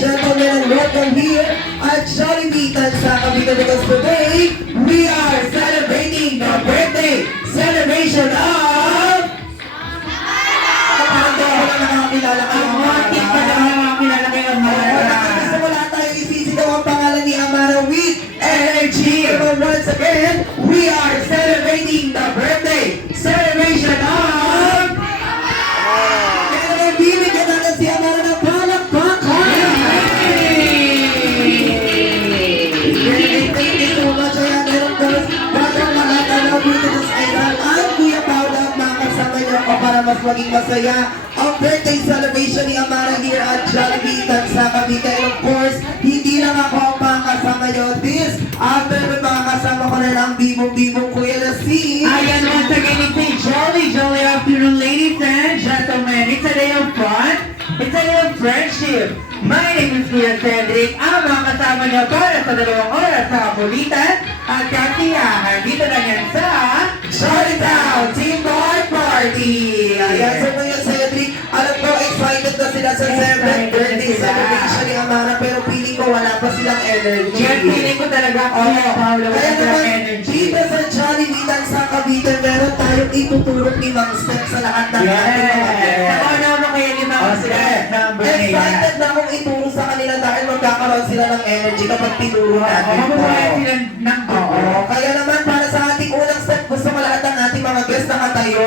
gentlemen, and welcome here at Jollibee sa Cavite because today we are celebrating the birthday celebration of... Parang daw ako lang nakakilala kayo. Bakit pa daw nakakilala kayo, Amara? Gusto mo lahat tayo isisigaw ang pangalan ni Amara with energy. But once again, we are celebrating the birthday celebration of... Kaya bibigyan natin si Amara ng palakpakan. Thank you so much. Ayan, meron girls, batang lahat, I love you to this island. At Kuya Paula ang mga kasama niyo ako para mas maging masaya ang birthday celebration ni Amara here at Jollibee sa Cavite. And of course, hindi lang ako ang mga kasama niyo. This afternoon, mga kasama ko na lang bimong-bimong Kuya Lassie. Ayan, once again, it's a jolly afternoon, ladies and gentlemen. It's a day of fun. It's a day of friendship. My name is Kuya Cedric. Ang mga kasama niyo para sa 2 oras sa kulitan at kasiyahan. Dito na yan sa Jollytown Team Boy Party! Ayan, so Kuya Cedric, alam ko excited na sila sa 7th birthday celebration ni Amara, pero feeling ko wala pa silang energy. Yan, feeling ko talaga ako, Paolo, Kaya wala naman, energy. dito sa Jollibee sa Cavite, meron tayong itutulong ni Mang Step sa lahat ng ating mga guests. Ano mo kaya ni Mama Steph number na yan? Excited na akong ituro sa kanila dahil magkakaroon sila ng energy kapag tinuro natin. Mabubuhay sila ng Oo, kaya naman para sa ating unang step, gusto ko lahat ng ating mga guests nakatayo.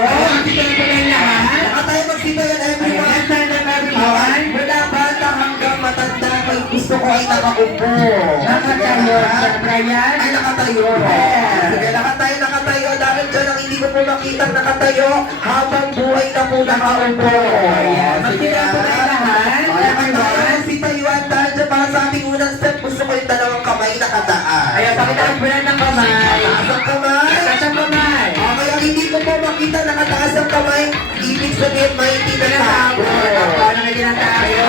Dito na pala yung lahat. Nakatayo magsitayan everyone. Ayan, stand up everyone. Mula bata hanggang matanda, may gusto ko ay nakaupo. Nakatayo, siyempre yan. Ay nakatayo. Sige, nakatayo. Dahil dyan ang hindi ko po makita nakatayo habang buhay na po nakaupo. Ayan, Sige magsitayan po tayo lahat. Nakatayo, magsitayuan. Dahil dyan para sa ating unang step, gusto ko yung dalawang kamay nakataas. Ayan, pakitaas mo lang ng kamay. Nakataas ang kamay. Nakataas ang kamay. Okay, ang hindi ko po makita nakataas ang kamay, ibig sabihin may tinatago. Paano na tinatago?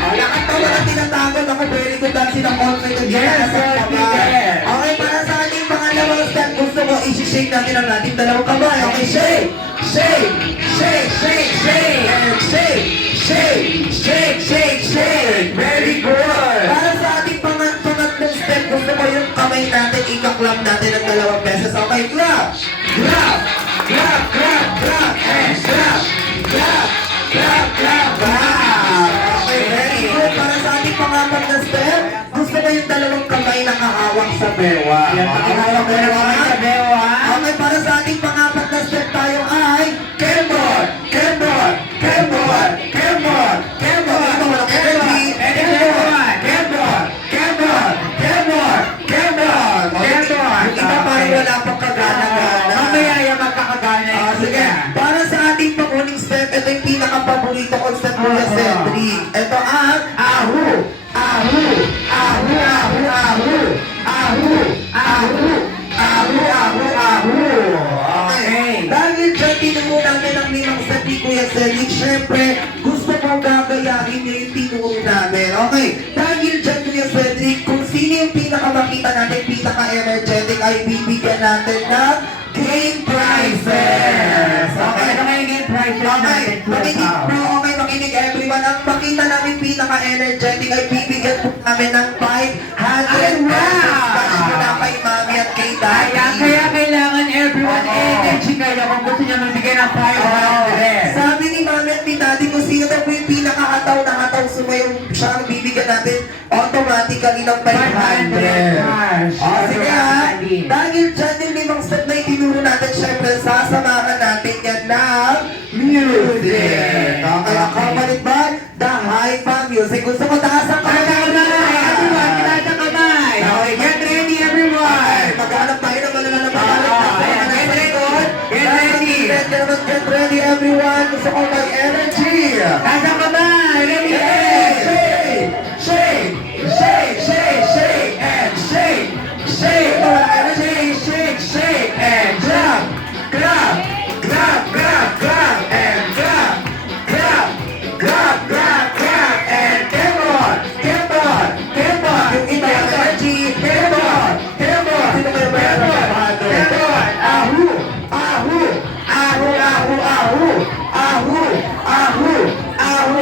Nakatawa na tinatago. Ako, very good dahil silang confident. Yes, sir, Peter. Okay, para sa ating pangalawang step, gusto ko i-shake natin ang ating dalawang kamay. Okay, shake! Shake! Shake! Shake! Shake! And shake! Shake! Shake! Shake! Shake! Very good! Para sa ating pangatlong step, gusto ko yung kamay natin, ika-clap natin ng 2 beses. Okay, clap! Clap! Clap! Clap! Clap! And clap! Clap! Clap! Clap! Clap! Okay, very good. Para sa ating pangapat na step, gusto ko yung 2 kamay nakahawak sa bewa. Yan, pakihawak mo na kamay sa bewa. Okay, para sa ating pangapat na step tayo ay Kembon! Kembon! Kembon! Kembon! Kembon! Ito walang energy. Kembon! Kembon! Kembon! Kembon! Kembon! Kembon! Yung iba parang wala pang kagana-gana. Mamaya yung magkakagana Ah, yung sige. Para sa ating panguling step, ito yung pinaka-paborito kong step Kuya Cedric. Ito ang Ahu! Ahu! Ahu! Ahu! Ahu! Ahu! Ahu! Ahu! Ahu! Ahu! Okay. Dahil dyan, tinuro natin ang 5 step ni Kuya Cedric. Siyempre, gusto kong gagayahin niya yung tinuro namin. Okay. Dahil dyan, Kuya Cedric, kung sino yung pinakamakita natin, pinaka-energetic, ay bibigyan natin ng game prizes. Okay, ano kayo game prizes natin? Makinig everyone. Ang makita namin pinaka-energetic ay bibigyan po namin ng 500 pesos cash mula kay Mami at kay Daddy. Kaya kailangan everyone energy kayo kung gusto niya magbigay ng 500. Sabi ni Mami at ni Daddy kung sino daw po yung pinaka-hataw na hataw sumayong siya ang bibigyan natin automatically ng 500. O sige ha, dahil dyan yung 5 step na itinuro natin, syempre sasamahan natin yan ng music. Okay, accompanied by the Hypa Music. Gusto ko taas ang kamay. Everyone, kitaas ang kamay. Okay, get ready everyone. Maghanap tayo ng malalalang Get ready. Get ready everyone. Gusto ko may energy. Taas ang kamay. Ready? Shake! Shake! Shake! Shake! Shake! And shake! Shake! Wala energy! Shake! Shake! And jump! Clap! Clap! Clap! Clap! And clap! Clap! Clap! Clap! Clap! And come on! Come on! Come on! Yung iba yung energy! Come on! Come on! Sino kayo ba yan? Come on! Ahu! Ahu! Ahu! Ahu! Ahu! Ahu! Ahu! Ahu!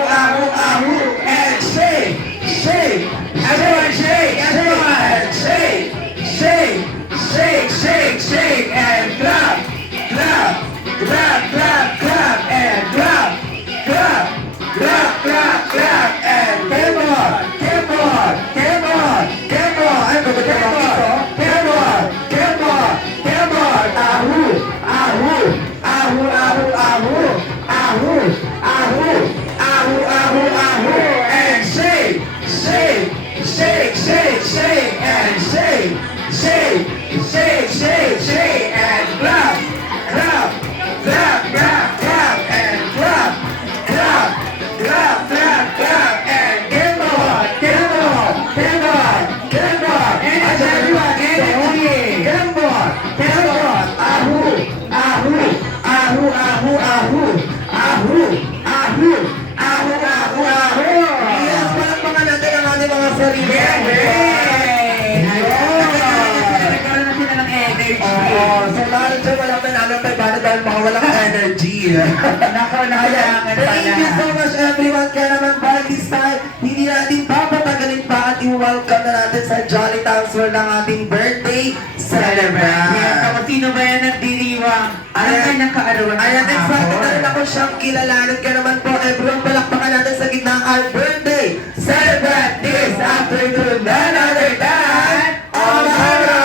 dahil mga walang energy. Nako, nakailangan Thank you so pala. much everyone. Kaya naman by this time, hindi natin papatagalin pa at i-welcome na natin sa Jolly Times World ang ating birthday celebrant. Yes, ako sino ba yan nagdiriwang? Ano Ayan. ka ng kaarawan ng Ayan, excited na rin hapon? ako siyang kilalanin ka naman po. Everyone, palakpakan natin sa gitna ang our birthday celebrant this afternoon. None other than Amara!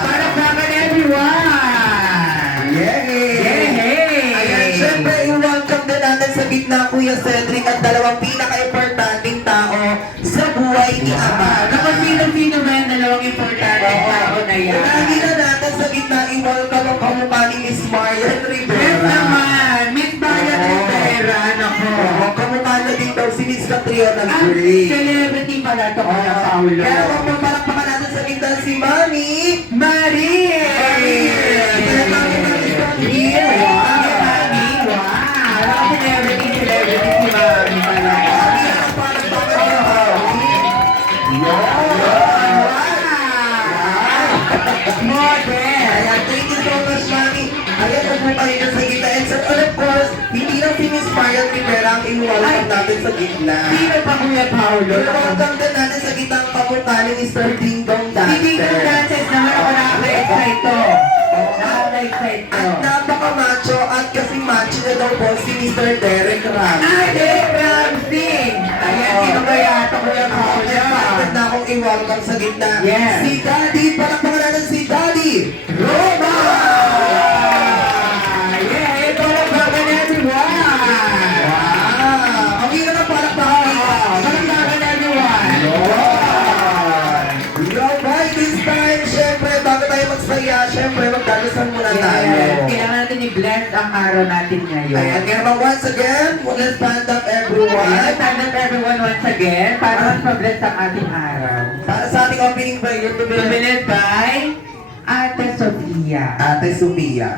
Palakpakan everyone! Yay! Ayan, syempre, i-welcome din natin sa gitna Kuya Cedric ang dalawang pinaka-importanting tao sa buhay ni Amara. Naku, sino-sino ba yung dalawang importante tao na yan? Lagi na natin sa gitna i-welcome ang kamukha ni Miss Marian Rivera. Yes naman! Miss Bayan Rivera, nako! Oo, kamukha na din daw si Miss Catriona Ang Gray. celebrity pala ito, Kuya Paulo. Kaya kung papalakpakan natin sa gitna si Mami. Marie! Kaya Mami, Mami, Mami. Mami, wow! Ako celebrity si Mami pala. Mami, ang palakpakan niya, Mami. Model! Ayan, thank you so much, Mami. Ayan, upo kayo dyan sa gitna. And of course, hindi lang si Miss Marian Rivera ang i-welcome natin sa gitna. Sino pa Kuya Paulo? I-welcome din natin sa gitna ang kamukha ni Mr. Ding Dong Si Dino Dancer. Dances naman ako nakaka-excite to. Nakaka-excite to. At napaka-macho at kasing macho na daw po si Mr. Derek Ramsey. Ate Ramsey! Ayan, sino ba yata Kuya Paulo? Excited na akong i-welcome sa gitna. Yes. Si Daddy, palakpakan natin si Daddy Roma! Yeah, ito lang ba everyone? Wow! Ang hirap ng palakpakan. Palakpakan everyone! By this time, syempre, bago tayo magsaya, syempre, magdadasal muna tayo. Yes, kailangan natin i-bless ang araw natin ngayon. Ayan, kaya naman once again, let's stand up everyone. Ayan, stand up everyone once again para mas mabless ang ating araw. Para sa ating opening prayer, to be Tumilit by Ate Sofia. Ate Sophia.